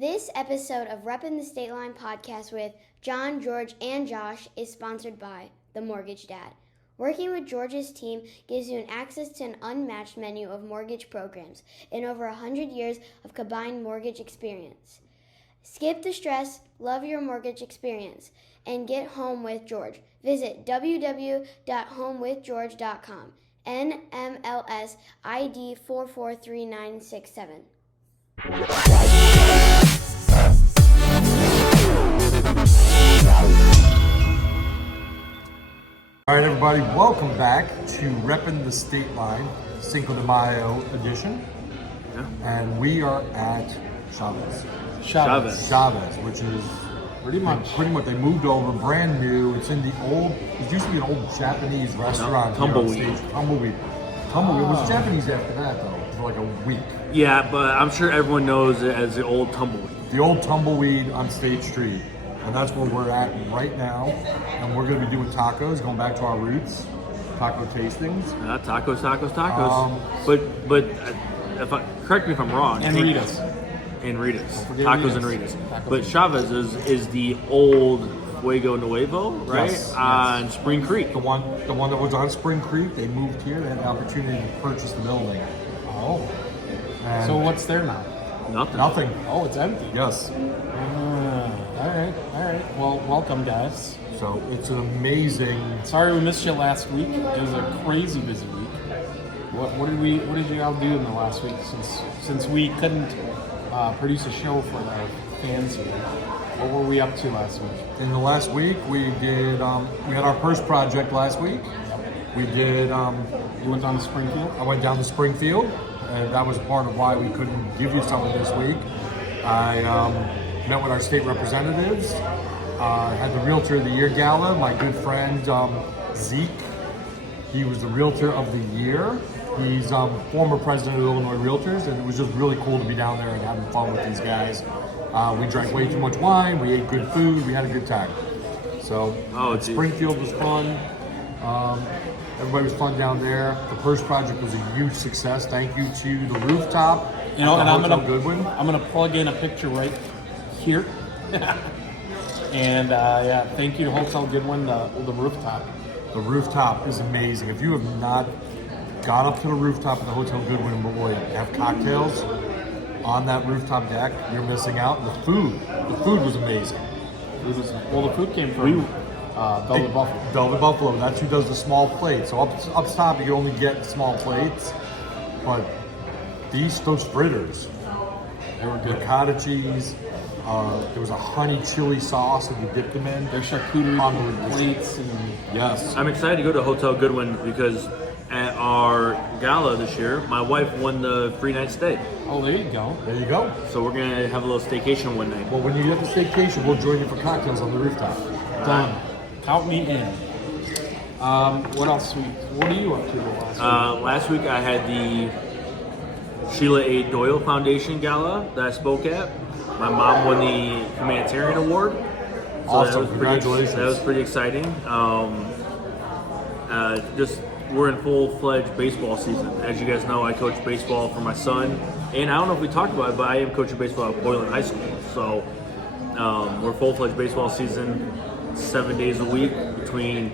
This episode of Reppin' the State Line podcast with John, George, and Josh is sponsored by The Mortgage Dad. Working with George's team gives you access to an unmatched menu of mortgage programs and over 100 years of combined mortgage experience. Skip the stress, love your mortgage experience, and get home with George. Visit www.homewithgeorge.com. NMLS ID 443967. All right, everybody, welcome back to Reppin' the State Line, Cinco de Mayo edition. Yeah. And we are at Chavez, which is pretty much they moved over, brand new. It's in the old, it used to be an old Japanese restaurant. Tumbleweed. Tumbleweed. It was Japanese after that, though, for like a week. Yeah, but I'm sure everyone knows it as the old Tumbleweed. The old Tumbleweed on State Street. And that's where we're at right now. And we're going to be doing tacos, going back to our roots, taco tastings. Tacos. But correct me if I'm wrong. And Ritas. Tacos and Ritas. But Chavez is the old Fuego Nuevo, right? Yes, on Spring Creek. The one that was on Spring Creek. They moved here. They had the opportunity to purchase the building. Oh. And So what's there now? Nothing. Oh, it's empty. Yes. All right. Well, welcome, guys. So it's an amazing. Sorry we missed you last week. It was a crazy busy week. What did you all do in the last week since we couldn't produce a show for our fans here? What were we up to last week? In the last week, we did. We had our first project last week. We did. You went down to Springfield? I went down to Springfield, and that was part of why we couldn't give you something this week. I met with our state representatives, had the Realtor of the Year Gala. My good friend Zeke, he was the Realtor of the Year. He's former president of Illinois Realtors, and it was just really cool to be down there and having fun with these guys. We drank way too much wine, we ate good food, we had a good time. So Springfield was fun. Everybody was fun down there. The first project was a huge success. Thank you to the rooftop. And I'm gonna plug in a picture right here. And thank you to Hotel Goodwin, the rooftop. The rooftop is amazing. If you have not gone up to the rooftop of the Hotel Goodwin in Beloit and have cocktails on that rooftop deck, you're missing out. The food was amazing. The food came from Velvet Buffalo. Velvet Buffalo, that's who does the small plates. So up top you can only get small plates, but those fritters, they were good. Ricotta cheese. There was a honey chili sauce that you dipped them in. There's charcuterie plates. Yes. I'm excited to go to Hotel Goodwin because at our gala this year, my wife won the free night stay. Oh, there you go. There you go. So we're gonna have a little staycation one night. Well, when you get the staycation, we'll join you for cocktails on the rooftop. Done. Count me in. What else? What are you up to last week? Last week I had the Sheila A. Doyle Foundation Gala that I spoke at. My mom won the humanitarian award. So Awesome, congratulations. That was pretty exciting. We're in full-fledged baseball season. As you guys know, I coach baseball for my son. And I don't know if we talked about it, but I am coaching baseball at Boylan High School. So we're full-fledged baseball season, 7 days a week between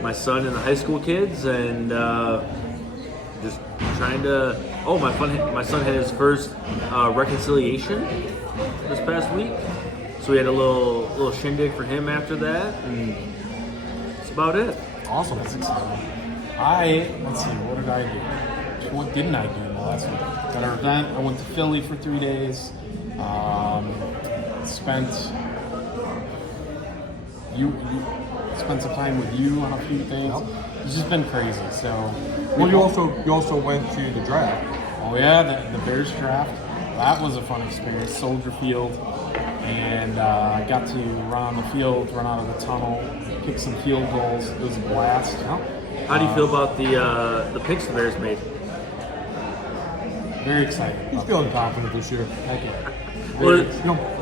my son and the high school kids, and just trying to. Oh, my son had his first reconciliation this past week, so we had a little shindig for him after that, and that's about it. Awesome. That's exciting. Let's see, what did I do? What didn't I do in the last week? At our event, I went to Philly for 3 days. Spent some time with you on a few things. Yep. It's just been crazy. So, Well, you also went to the draft. Oh yeah, the Bears draft. That was a fun experience. Soldier Field, and I got to run on the field, run out of the tunnel, kick some field goals. It was a blast. How do you feel about the picks the Bears made? Very excited. He's feeling confident this year. Thank you. Well,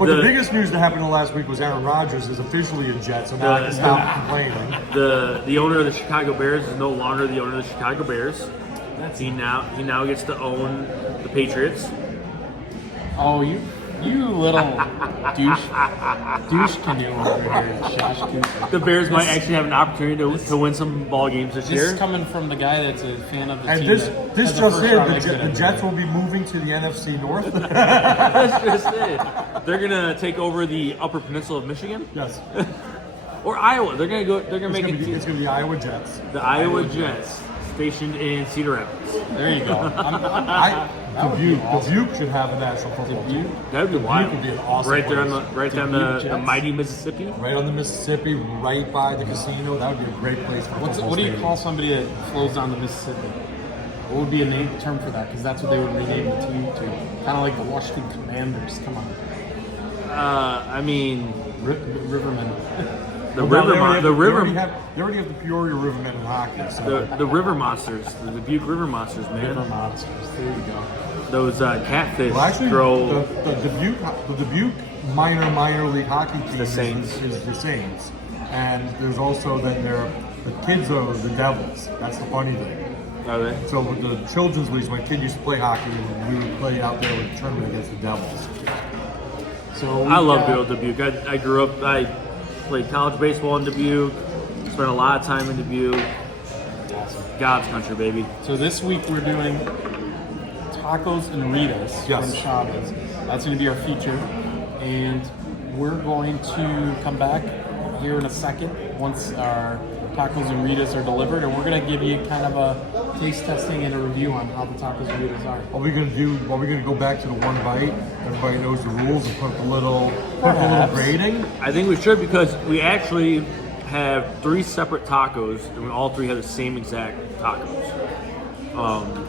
The biggest news that happened in the last week was Aaron Rodgers is officially a Jet, so now I can stop complaining. The owner of the Chicago Bears is no longer the owner of the Chicago Bears. He now gets to own the Patriots. Oh, you You little douche canoe over here, Josh Cooper. The Bears might actually have an opportunity to win some ball games this This year. is coming from the guy that's a fan of the And team. this that has a just first in, round the, exit the every Jets year. will be moving to the NFC North. That's just it. They're gonna take over the Upper Peninsula of Michigan Yes. or Iowa. They're gonna go. They're gonna make It's it gonna be Iowa Jets. the Iowa Jets, stationed in Cedar Rapids. There you go. That would be Dubuque. awesome. Dubuque should have a national football team. That'd be wild. would be an awesome right there on place. the down Dubuque the Jets. mighty Mississippi. Right on the Mississippi, right by the casino. That would be a great place for football. What do you stadium. call somebody that flows down the Mississippi? What would be a term for that? Because that's what they would rename the team to. Kind of like the Washington Commanders. Come on. I mean, Rivermen. the Well, river, they already the have- river, They already have the Peoria Rivermen in hockey. So. the river monsters, the Dubuque River Monsters, River man. monsters. There you go. Those catfish Well, actually, throw. the Dubuque minor league hockey team The Saints. is the Saints, and there's also then the kids are the Devils. That's the funny thing. Are they? So with the children's leagues, my kid used to play hockey, we would play out there with a tournament against the Devils. So I love good old Dubuque. I grew up. I played college baseball in Dubuque. Spent a lot of time in Dubuque. God's country, baby. So this week we're doing tacos and Ritas Yes. from Chavez. That's going to be our feature, and we're going to come back here in a second once our tacos and Ritas are delivered, and we're going to give you kind of a taste testing and a review on how the tacos and Ritas are. Are we gonna go back to the one bite? Everybody knows the rules and put a little Perhaps. grading. I think we should because we actually have 3 separate tacos, and we all 3 have the same exact tacos.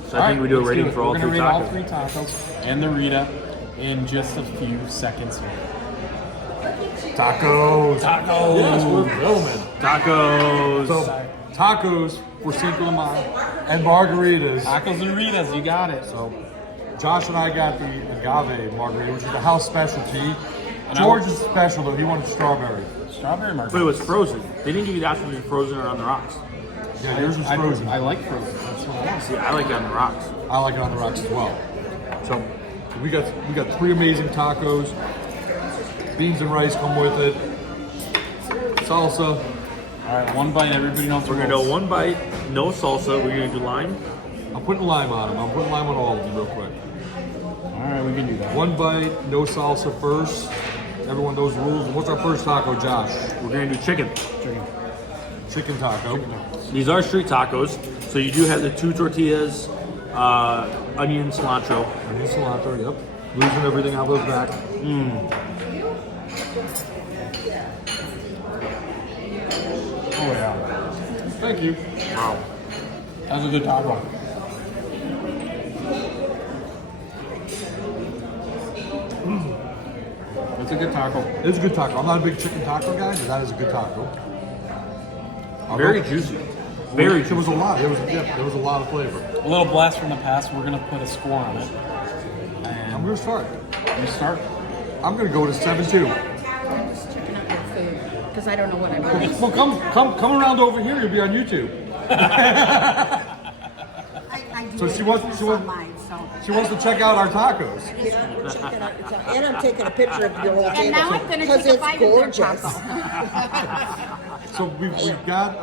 So I think we do a let's rating it. for all We're 3 gonna tacos. rate all 3 tacos and the Rita in just a few seconds here. Tacos. Yes, we're gentlemen. Tacos. So tacos for Cinco de Mayo and margaritas. Tacos and Ritas, you got it. So Josh and I got the agave margarita, which is the house specialty. And George is special though; he wanted strawberry. Strawberry margarita. But it was frozen. They didn't give you the option to be frozen or on the rocks. Yeah, yours was frozen. I like frozen. That's what I want. See, I like it on the rocks. I like it on the rocks as well. So we got 3 amazing tacos. Beans and rice come with it. Salsa. All right, one bite. Everybody knows We're the gonna rules. do 1 bite, no salsa. We're gonna do lime. I'm putting lime on them. I'm putting lime on all of them real quick. All right, we can do that. 1 bite, no salsa first. Everyone knows the rules. What's our first taco, Josh? We're gonna do chicken. Chicken taco. These are street tacos, so you do have the 2 tortillas, onion, cilantro. Onion cilantro, yep. Losing everything out of those back. Oh yeah, Thank you. Wow. that was a good taco. That's a good taco. It's a good taco. I'm not a big chicken taco guy, but that is a good taco. Very juicy. Very There was juicy. a lot. There was a lot of flavor. A little blast from the past. We're gonna put a score on it. I'm And gonna start. you start. I'm gonna go to 7-2. I'm just checking out your food because I don't know what I'm eating. Well, come around over here. You'll be on YouTube. I do So she it wants- online, so. She wants to check out our tacos. And I'm taking a picture of your whole table. And now I'm going to because take a it's bite of their gorgeous. taco. So we've got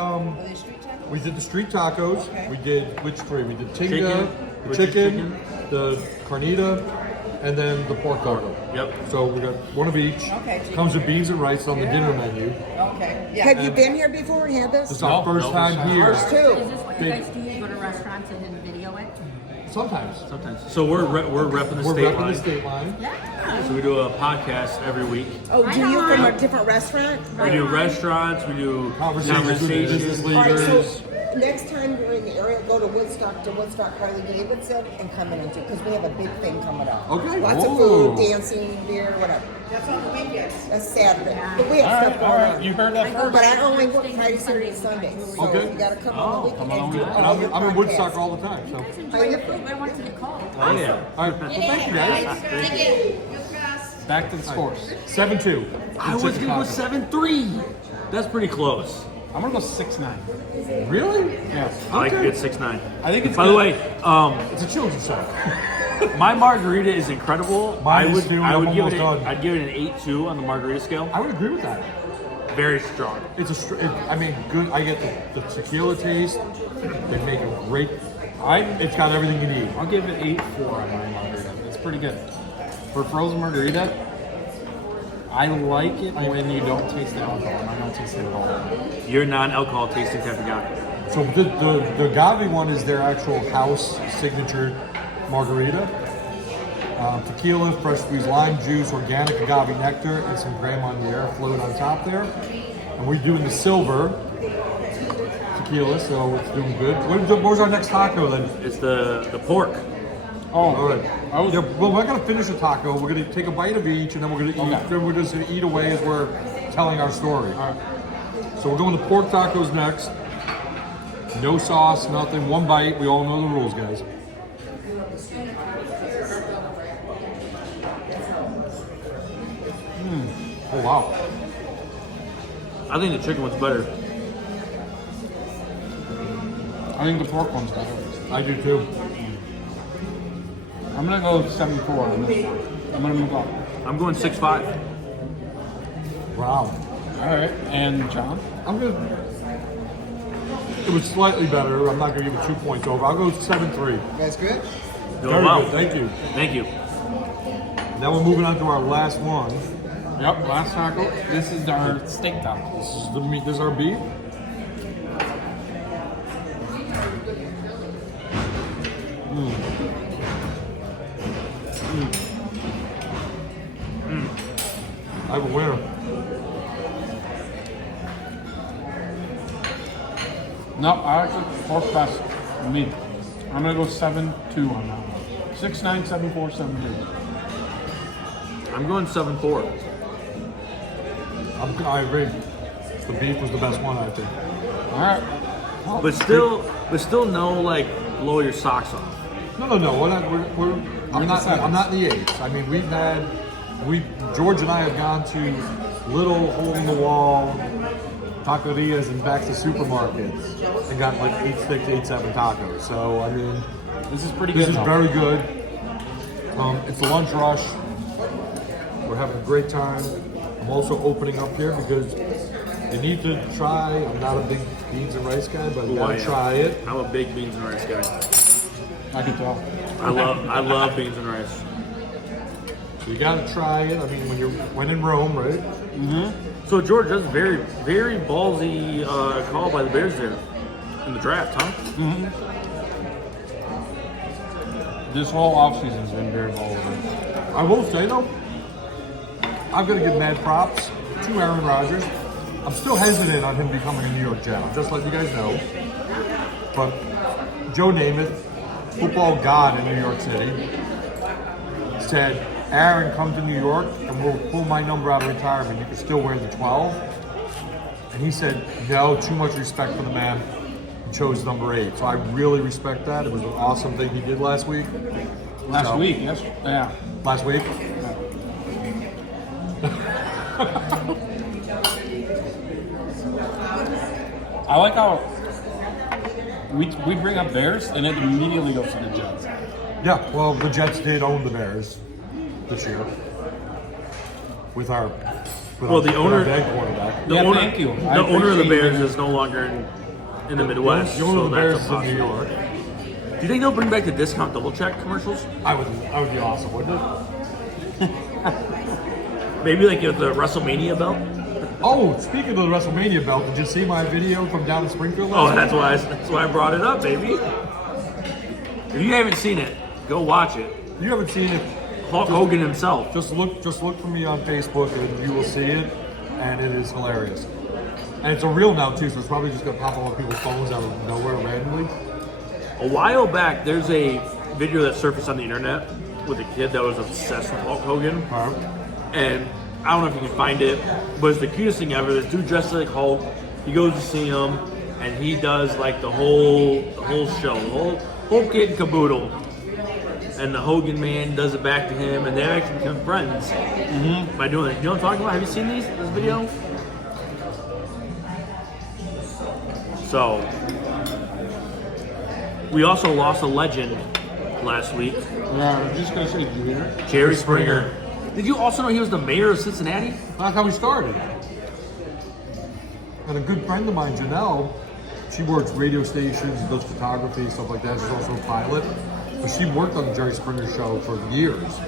we did the street tacos. We did which 3? We did tinga, Chicken, the which is chicken, the carnita, and then the pork taco. Yep. So we got 1 of each. Okay. Comes with beans and rice on the dinner menu. Okay. Have you been here before and had This this? is our first time here. Ours too. Is this what you guys do? You go to restaurants and then video it? Sometimes. Sometimes. So we're repping the We're state repping line. the state line. So we do a podcast every week. Oh, do you from a different restaurant? We do restaurants. We do Conversations with business conversations. All right, leaders. so next time you're in the area, go to Woodstock Harley Davidson and come in and do, because we have a big thing coming up. Okay. Lots of Whoa. food, dancing, beer, whatever. That's on the weekends. That's Saturday. But we have stuff All going right. on. You heard that first. But I only work Friday, Saturday, and Sunday. So Okay. you gotta come on the come weekend on and do over. all And your I'm in Woodstock podcasts. all the time. So. Guys enjoy your food. I want to get called. Oh yeah. All right. Well, thank you guys. Back to the scores. 7-2. I was gonna go 7-3. That's pretty close. I'm gonna go 6-9. Really? Yes. I like Okay. it 6-9. I think it's By the good. way, It's a children's show. My margarita is incredible. Mine is too. I would I'm give it. almost done. I'd give it an 8.2 on the margarita scale. I would agree with that. Very strong. It's I mean, good. I get the tequila taste. They make a great. It's got everything you need. I'll give it 8.4 on my margarita. It's pretty good. For frozen margarita, I like it when you don't taste the alcohol, and I don't taste it at all. You're non-alcohol tasting type of guy. So the agave one is their actual house signature margarita. Tequila, fresh squeezed lime juice, organic agave nectar, and some Grand Marnier float on top there. And we're doing the silver tequila, so it's doing good. What was our next taco then? It's the pork. Oh, all right. Yeah, well, we're gonna finish the taco. We're gonna take a bite of each, and then we're gonna eat. Then we're just gonna eat away as we're telling our story. All right. So we're going to pork tacos next. No sauce, nothing. One bite. We all know the rules, guys. Oh wow. I think the chicken one's better. I think the pork one's better. I do too. I'm gonna go 7.4 on this one. I'm gonna move on. I'm going 6.5. Wow. All right, and John? I'm gonna. It was slightly better. I'm not gonna give it 2 points over. I'll go 7.3. You guys good? Doing Very well. good. Thank you. Thank you. Now we're moving on to our last one. Yep, last taco. This is our steak taco. This is the meat. This is our beef. I have a winner. No, I like the pork best for me. I'm gonna go 7.2 on that one. 6.9, 7.4, 7.2. I'm going 7.4. I agree. The beef was the best one, I think. All right. But still no like blow your socks off. No. I'm not in the eights. I mean, George and I have gone to little hole-in-the-wall taquerias and back to supermarkets and got like 8.6, 8.7 tacos. So I mean, This is pretty good. this is very good. It's a lunch rush. We're having a great time. I'm also opening up here because you need to try. I'm not a big beans and rice guy, but you gotta try it. I'm a big beans and rice guy. I can tell. I love beans and rice. So you gotta try it. I mean, when in Rome, right? So George, that's very, very ballsy call by the Bears there in the draft, huh? This whole offseason has been very volatile. I will say though, I'm gonna give mad props to Aaron Rodgers. I'm still hesitant on him becoming a New York Jet. Just let you guys know. But Joe Namath, football god in New York City, said, Aaron, come to New York and we'll pull my number out of retirement. You can still wear the 12. And he said, no, too much respect for the man. He chose number 8. So I really respect that. It was an awesome thing he did last week. Last week, yes. Yeah. Last week? I like how we bring up Bears and it immediately goes to the Jets. Yeah, well, the Jets did own the Bears this year with our The owner, dead quarterback. the Yeah, owner, thank you. I the owner of the appreciate Bears you. is no longer in the Midwest. The owner of the so Bears that's is a in New possibility. York. Do you think they'll bring back the discount double check commercials? I would be awesome, wouldn't it? Maybe like with the WrestleMania belt? Oh, speaking of the WrestleMania belt, did you see my video from down in Springfield Oh, last that's why I brought it up, baby. If you haven't seen it, go watch it. week? You haven't seen it. Hulk Hogan himself. Just look for me on Facebook and you will see it, and it is hilarious. And it's a reel now too, so it's probably just gonna pop up on people's phones out of nowhere randomly. A while back, there's a video that surfaced on the internet with a kid that was obsessed with Hulk Hogan. And I don't know if you can find it, but it's the cutest thing ever. This dude dressed like Hulk. He goes to see him, and he does like the whole show, the whole kit and caboodle. And the Hogan man does it back to him, and they actually become friends by doing it. You know what I'm talking about? Have you seen this video? So, we also lost a legend last week. Yeah, I'm just gonna say Gina. Jerry Springer. Did you also know he was the mayor of Cincinnati? That's how we started. And a good friend of mine, Janelle, she works radio stations, does photography, stuff like that. She's also a pilot. But she worked on the Jerry Springer show for years.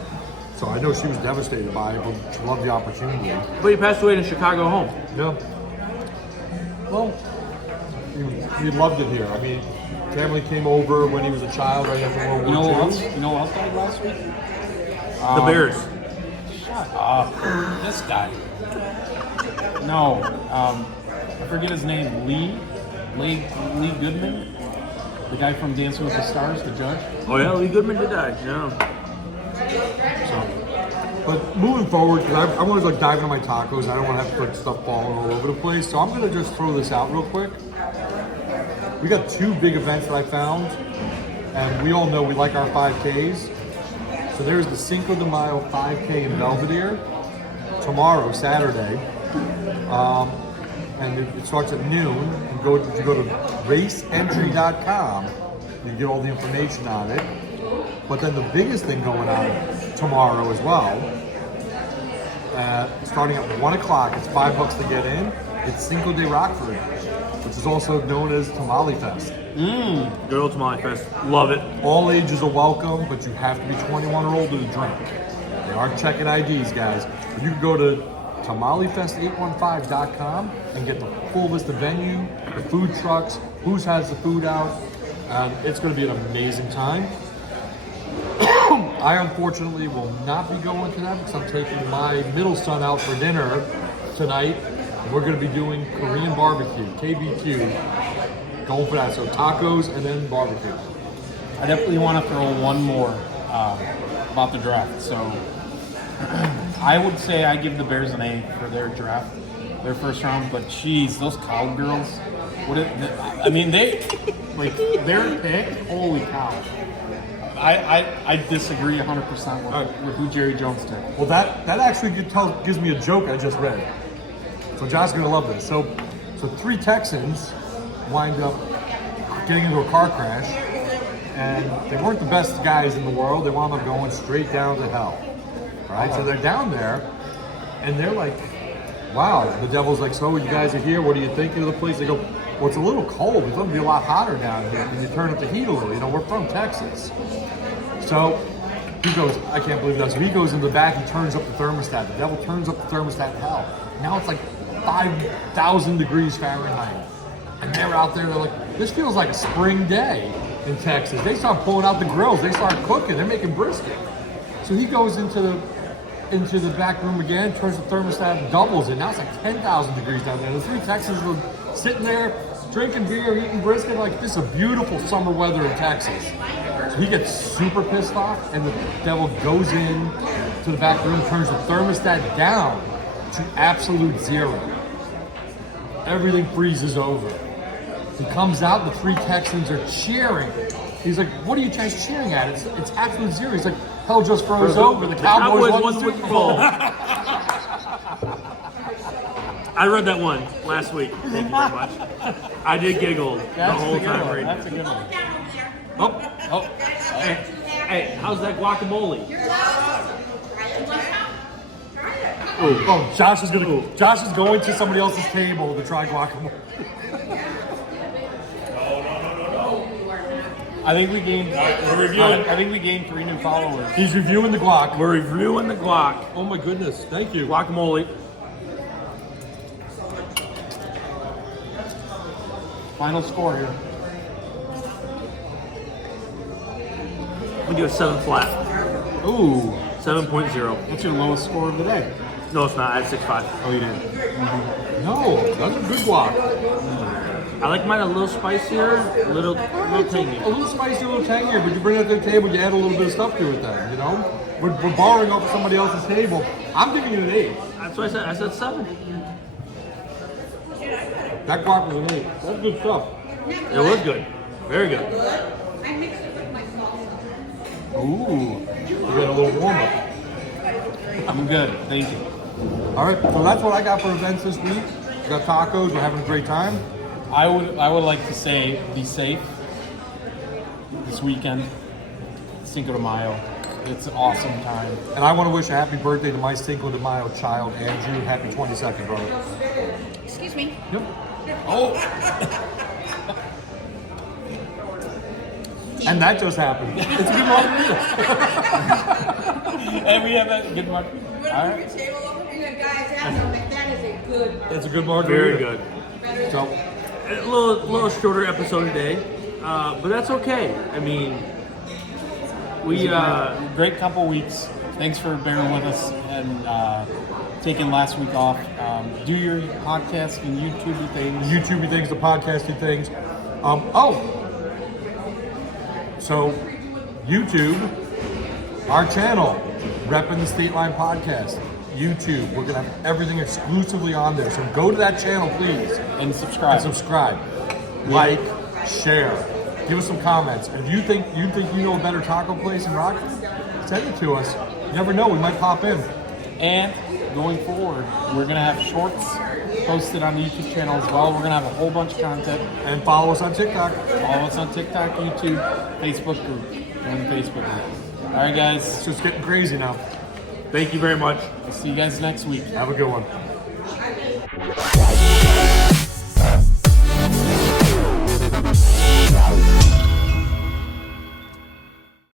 So I know she was devastated by it, but she loved the opportunity. But he passed away in a Chicago home. Yeah. Well, he loved it here. I mean, family came over when he was a child right after World You know War who II. else? You know who else died last week? The Bears. Shut up. This guy. No. I forget his name. Lee Goodman? The guy from Dancing with the Stars, the judge? Oh yeah, Lee Goodman did die. Yeah. But moving forward, because I want to like dive into my tacos, I don't want to have to put stuff falling all over the place. So I'm going to just throw this out real quick. We got 2 big events that I found, and we all know we like our 5Ks. So there's the Cinco de Mayo 5K in Belvedere tomorrow, Saturday. And it starts at noon. You go to raceentry.com. You get all the information on it. But then the biggest thing going on tomorrow as well, starting at 1 o'clock, it's $5 to get in. It's Cinco de Rockford, which is also known as Tamale Fest. Good old Tamale Fest. Love it. All ages are welcome, but you have to be 21 or older to drink. They are checking IDs, guys. But you can go to tamalefest815.com and get the full list of venue, the food trucks, who has the food out. It's going to be an amazing time. I unfortunately will not be going to that because I'm taking my middle son out for dinner tonight. And we're going to be doing Korean barbecue, KBQ. Going for that, so tacos and then barbecue. I definitely want to throw one more about the draft. So I would say I give the Bears an A for their draft, their first round. But geez, those Cowgirls, their pick, holy cow. I disagree 100% with who Jerry Jones took. Well, that actually gives me a joke I just read. So Josh's gonna love this. So 3 Texans wind up getting into a car crash, and they weren't the best guys in the world. They wound up going straight down to hell. Right? So they're down there, and they're like, wow. The devil's like, so you guys are here. What are you thinking of the place? They go, well, it's a little cold. It's going to be a lot hotter down here. And you turn up the heat a little. You know, we're from Texas. So he goes, I can't believe that. So he goes in the back and turns up the thermostat. The devil turns up the thermostat to hell. Now it's like 5,000 degrees Fahrenheit. And they're out there, they're like, this feels like a spring day in Texas. They start pulling out the grills. They start cooking. They're making brisket. So he goes into the back room again, turns the thermostat, doubles it. Now it's like 10,000 degrees down there. The 3 Texans are sitting there, drinking beer, eating brisket, like this is a beautiful summer weather in Texas. So he gets super pissed off, and the devil goes in to the back room, turns the thermostat down to absolute 0. Everything freezes over. He comes out, the 3 Texans are cheering. He's like, what are you guys cheering at? It's absolute 0. He's like, hell just froze over. The Cowboys won the Super Bowl. I read that one last week. Thank you very much. I did giggle the whole time reading That's it. a good one. Oh. Hey, how's that guacamole? Oh, Josh is going to somebody else's table to try guacamole. I think we gained 3 new followers. He's reviewing the guac. We're reviewing the guac. Oh my goodness, thank you. Guacamole. Final score here. We do a 7 flat. Ooh, 7.0. that's your lowest score of the day. No, it's not. I had 6.5. Oh, you did. No, that's a good guac. I like mine a little spicier, a little tangy. A little spicy, a little tangier, but you bring it to the table, you add a little bit of stuff to it then, you know? We're borrowing off of somebody else's table. I'm giving it an 8. That's what I said. I said 7. That guac was an 8. That's good stuff. It was good. Very good. Ooh, You got a little warm up. I'm good. Thank you. All right, so that's what I got for events this week. We got tacos, we're having a great time. I would like to say be safe this weekend. Cinco de Mayo. It's an awesome time. And I want to wish a happy birthday to my Cinco de Mayo child, Andrew. Happy 22nd, brother. Excuse me. Yep. Oh, And that just happened. It's a good margarita. and we have that good one. All right. It's a good margarita. Very good. So, A little shorter episode today, but that's okay. I mean, we Great couple weeks. Thanks for bearing with us and taking last week off. Do your podcast and YouTube things. YouTubey things, the podcasting things. So, YouTube, our channel, Reppin' the State Line Podcast. YouTube, we're gonna have everything exclusively on there. So go to that channel, please, And subscribe. and subscribe, like, share, give us some comments. And if you think you know a better taco place in Rockford, send it to us. You never know, we might pop in. And going forward, we're going to have shorts posted on the YouTube channel as well. We're going to have a whole bunch of content. And follow us on TikTok. Follow us on TikTok, YouTube, Facebook group. Join the Facebook group. All right, guys. It's just getting crazy now. thank you very much. See you guys next week. Have a good one.